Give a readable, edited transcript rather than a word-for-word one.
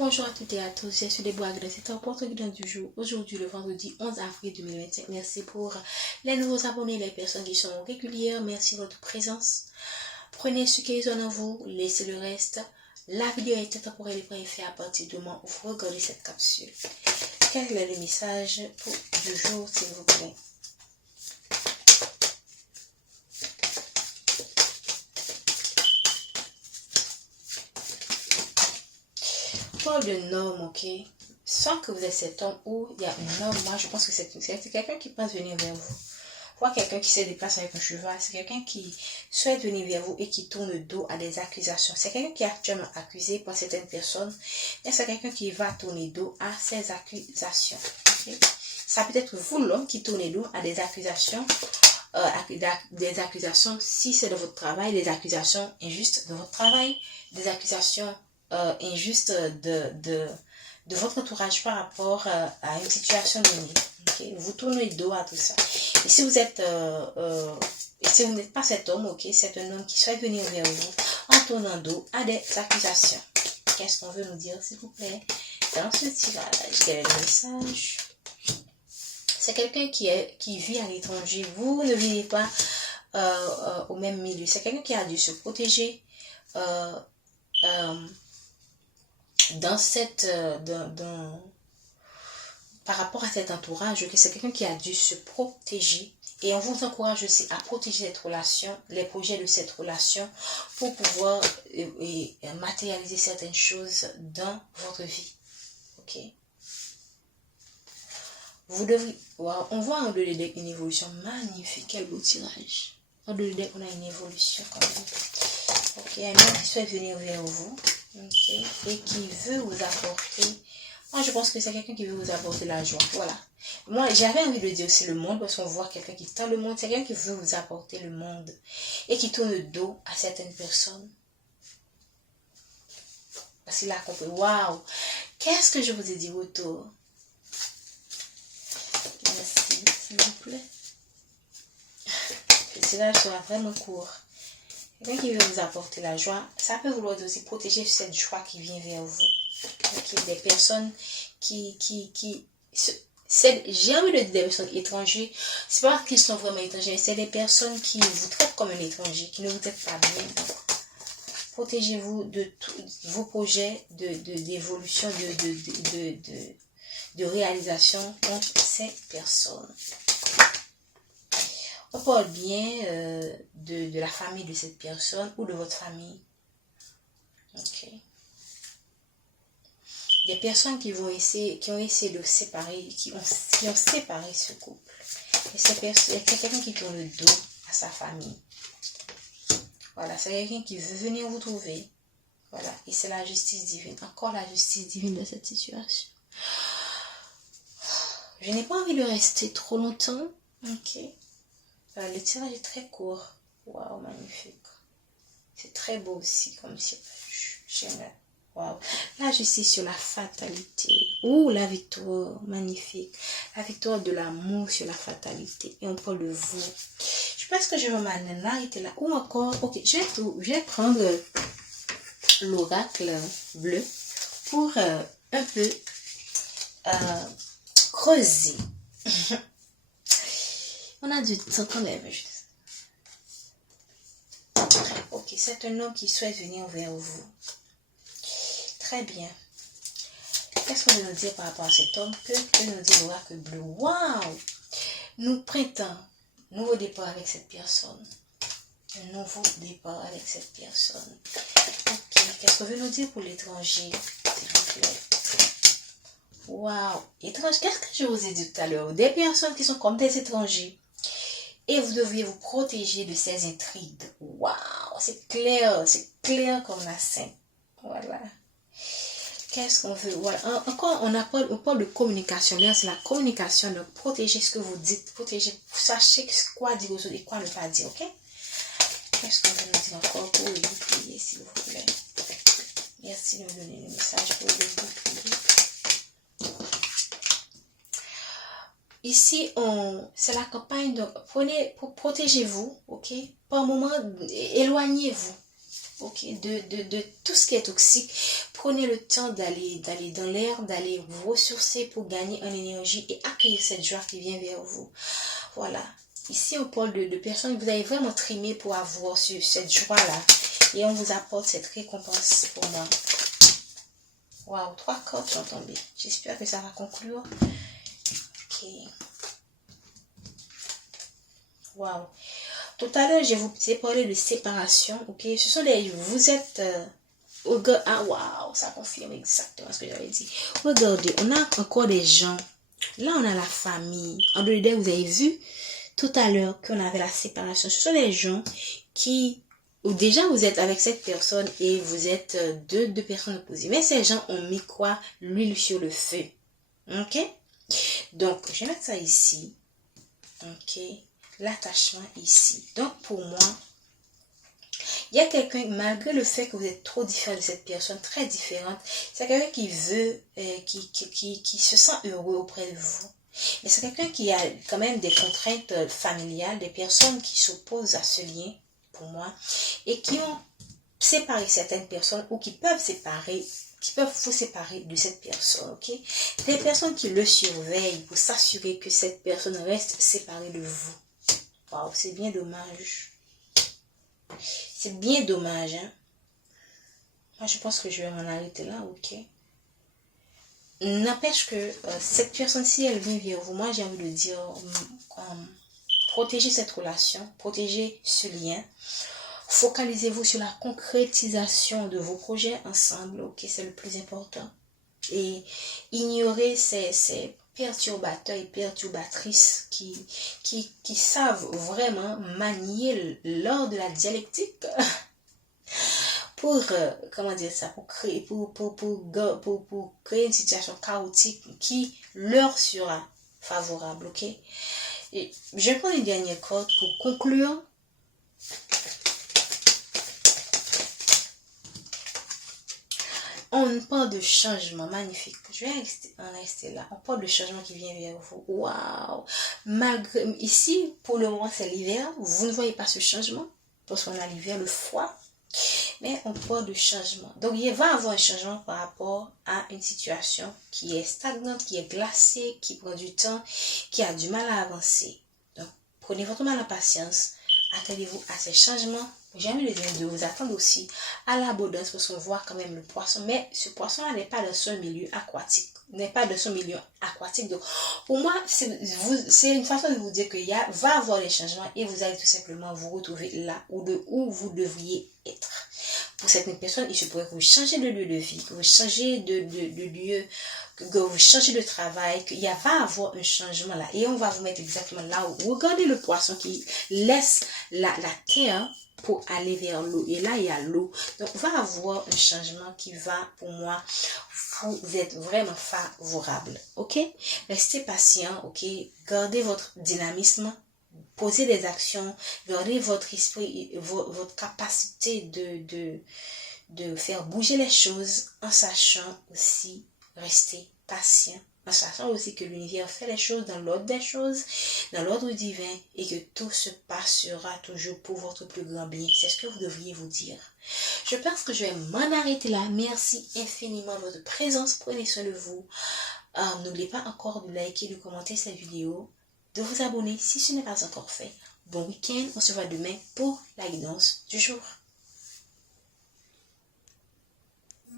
Bonjour à toutes et à tous, je suis Déborah Grèce, c'est un porte-guidon du jour. Aujourd'hui, le vendredi 11 avril 2025. Merci pour les nouveaux abonnés, les personnes qui sont régulières. Merci de votre présence. Prenez ce qui résonne en vous, laissez le reste. La vidéo est intemporelle et préférée à partir du moment où vous regardez cette capsule. Quel est le message pour du jour, s'il vous plaît? Parle d'un homme, ok? Sans que vous êtes cet homme ou il y a un homme, moi je pense que c'est quelqu'un qui pense venir vers vous. Voir quelqu'un qui se déplace avec un cheval, c'est quelqu'un qui souhaite venir vers vous et qui tourne le dos à des accusations. C'est quelqu'un qui est actuellement accusé par certaines personnes, mais c'est quelqu'un qui va tourner le dos à ces accusations. Okay? Ça peut être vous l'homme qui tourne le dos à des accusations, si c'est de votre travail, des accusations injustes de votre travail, des accusations injustes de votre entourage par rapport à une situation donnée. Okay? Vous tournez le dos à tout ça. Et si vous êtes si vous n'êtes pas cet homme, ok, c'est un homme qui souhaite venir vers vous en tournant le dos à des accusations. Qu'est-ce qu'on veut nous dire, s'il vous plaît, dans ce tirage? Quel est le message? C'est quelqu'un qui vit à l'étranger. Vous ne vivez pas au même milieu. C'est quelqu'un qui a dû se protéger par rapport à cet entourage, okay? C'est quelqu'un qui a dû se protéger et on vous encourage aussi à protéger cette relation, les projets de cette relation pour pouvoir matérialiser certaines choses dans votre vie. Ok? Vous devez, wow, on voit en deux de deck une évolution magnifique. Quel beau tirage. En deux de deck, on a une évolution quand même. Ok, un homme qui souhaite venir vers vous, okay, et qui veut vous apporter. Moi, je pense que c'est quelqu'un qui veut vous apporter la joie. Voilà. Moi, j'avais envie de dire aussi le monde, parce qu'on voit quelqu'un qui tend le monde. C'est quelqu'un qui veut vous apporter le monde et qui tourne le dos à certaines personnes. Parce qu'il a compris. Waouh! Qu'est-ce que je vous ai dit autour? Merci, s'il vous plaît. Le tirage sera vraiment court. Quelqu'un qui veut vous apporter la joie, ça peut vouloir aussi protéger cette joie qui vient vers vous. Okay, des personnes j'ai envie de dire des personnes étrangères, c'est pas qu'ils sont vraiment étrangers, c'est des personnes qui vous traitent comme un étranger, qui ne vous traitent pas bien. Protégez-vous de tous vos projets d'évolution, de réalisation contre ces personnes. On parle bien de la famille de cette personne ou de votre famille. Ok. Des personnes qui ont essayé de séparer, qui ont séparé ce couple. Et c'est quelqu'un qui tourne le dos à sa famille. Voilà, c'est quelqu'un qui veut venir vous trouver. Voilà, et c'est la justice divine. Encore la justice divine de cette situation. Je n'ai pas envie de rester trop longtemps. Ok. Le tirage est très court. Waouh, magnifique. C'est très beau aussi comme tirage. J'aime. Wow. La justice sur la fatalité. Ouh, la victoire, magnifique. La victoire de l'amour sur la fatalité. Et on parle de vous. Je pense que je vais m'arrêter là. Ou encore, ok, je vais prendre l'oracle bleu pour un peu creuser. On a du temps quand même. Ok, c'est un homme qui souhaite venir vers vous. Très bien. Qu'est-ce qu'on veut nous dire par rapport à cet homme? Que peut nous dire l'oracle bleu? Waouh! Nous prêtons nouveau départ avec cette personne. Un nouveau départ avec cette personne. Ok. Qu'est-ce qu'on veut nous dire pour l'étranger? S'il vous plaît. Waouh! Étrange. Qu'est-ce que je vous ai dit tout à l'heure? Des personnes qui sont comme des étrangers. Et vous devriez vous protéger de ces intrigues. Waouh! C'est clair comme la sainte. Voilà. Qu'est-ce qu'on veut? Voilà. Encore, on parle de communication. Là, c'est la communication. Donc, protégez ce que vous dites. Protégez. Sachez quoi dire aux autres et quoi ne pas dire. Ok? Qu'est-ce qu'on veut nous dire encore pour les boucliers, s'il vous plaît? Merci de me donner le message pour les boucliers. Ici, c'est la campagne. Donc, protégez-vous. Ok? Par moment, éloignez-vous. ok, de tout ce qui est toxique. Prenez le temps d'aller dans l'air, d'aller vous ressourcer pour gagner en énergie et accueillir cette joie qui vient vers vous. Voilà. Ici, on parle de personnes que vous avez vraiment trimé pour avoir cette joie-là. Et on vous apporte cette récompense pour moi. Waouh, 3 cartes sont tombées. J'espère que ça va conclure. Ok. Waouh. Tout à l'heure, je vous ai parlé de séparation. Ok. Ce sont des... Vous êtes... ah, waouh, ça confirme exactement ce que j'avais dit. Regardez, on a encore des gens. Là, on a la famille. En dehors, vous avez vu tout à l'heure qu'on avait la séparation. Ce sont des gens qui... Ou déjà, vous êtes avec cette personne et vous êtes deux personnes opposées. Mais ces gens ont mis quoi? L'huile sur le feu. Ok? Donc, je vais mettre ça ici. Ok? L'attachement ici. Donc, pour moi, il y a quelqu'un, malgré le fait que vous êtes trop différent de cette personne, très différente, c'est quelqu'un qui veut, qui se sent heureux auprès de vous. Mais c'est quelqu'un qui a quand même des contraintes familiales, des personnes qui s'opposent à ce lien, pour moi, et qui ont séparé certaines personnes ou qui peuvent vous séparer de cette personne, ok? Des personnes qui le surveillent pour s'assurer que cette personne reste séparée de vous. Waouh, c'est bien dommage. C'est bien dommage, hein? Moi, je pense que je vais m'en arrêter là, ok? N'empêche que cette personne-ci, elle vient vers vous. Moi, j'ai envie de dire, protégez cette relation, protégez ce lien. Focalisez-vous sur la concrétisation de vos projets ensemble, ok? C'est le plus important. Et ignorez ces perturbateurs et perturbatrices qui savent vraiment manier l'art de la dialectique pour, comment dire ça, pour créer une situation chaotique qui leur sera favorable, ok? Et je prends une dernière carte pour conclure. On parle de changement magnifique. Je vais en rester là. On parle de changement qui vient vers vous. Waouh! Malgré, ici, pour le moment, c'est l'hiver. Vous ne voyez pas ce changement parce qu'on a l'hiver, le froid. Mais on parle de changement. Donc, il va y avoir un changement par rapport à une situation qui est stagnante, qui est glacée, qui prend du temps, qui a du mal à avancer. Donc, prenez votre mal en patience. Attendez-vous à ces changements. J'ai envie de dire de vous attendre aussi à l'abondance parce qu'on voit quand même le poisson. Mais ce poisson-là n'est pas dans son milieu aquatique. Donc, pour moi, c'est une façon de vous dire qu'il va avoir des changements et vous allez tout simplement vous retrouver là où vous devriez être. Pour certaines personnes, il se pourrait que vous changez de lieu de vie, que vous changez de lieu, que vous changez de travail, qu'il va avoir un changement là. Et on va vous mettre exactement là où. Regardez le poisson qui laisse la terre pour aller vers l'eau. Et là, il y a l'eau. Donc, on va avoir un changement qui va, pour moi, vous être vraiment favorable. OK? Restez patient. OK? Gardez votre dynamisme. Posez des actions. Gardez votre esprit, votre capacité de faire bouger les choses en sachant aussi rester patient. En sachant aussi que l'univers fait les choses dans l'ordre des choses, dans l'ordre divin, et que tout se passera toujours pour votre plus grand bien. C'est ce que vous devriez vous dire. Je pense que je vais m'en arrêter là. Merci infiniment de votre présence. Prenez soin de vous. N'oubliez pas encore de liker, de commenter cette vidéo, de vous abonner si ce n'est pas encore fait. Bon week-end. On se voit demain pour la guidance du jour.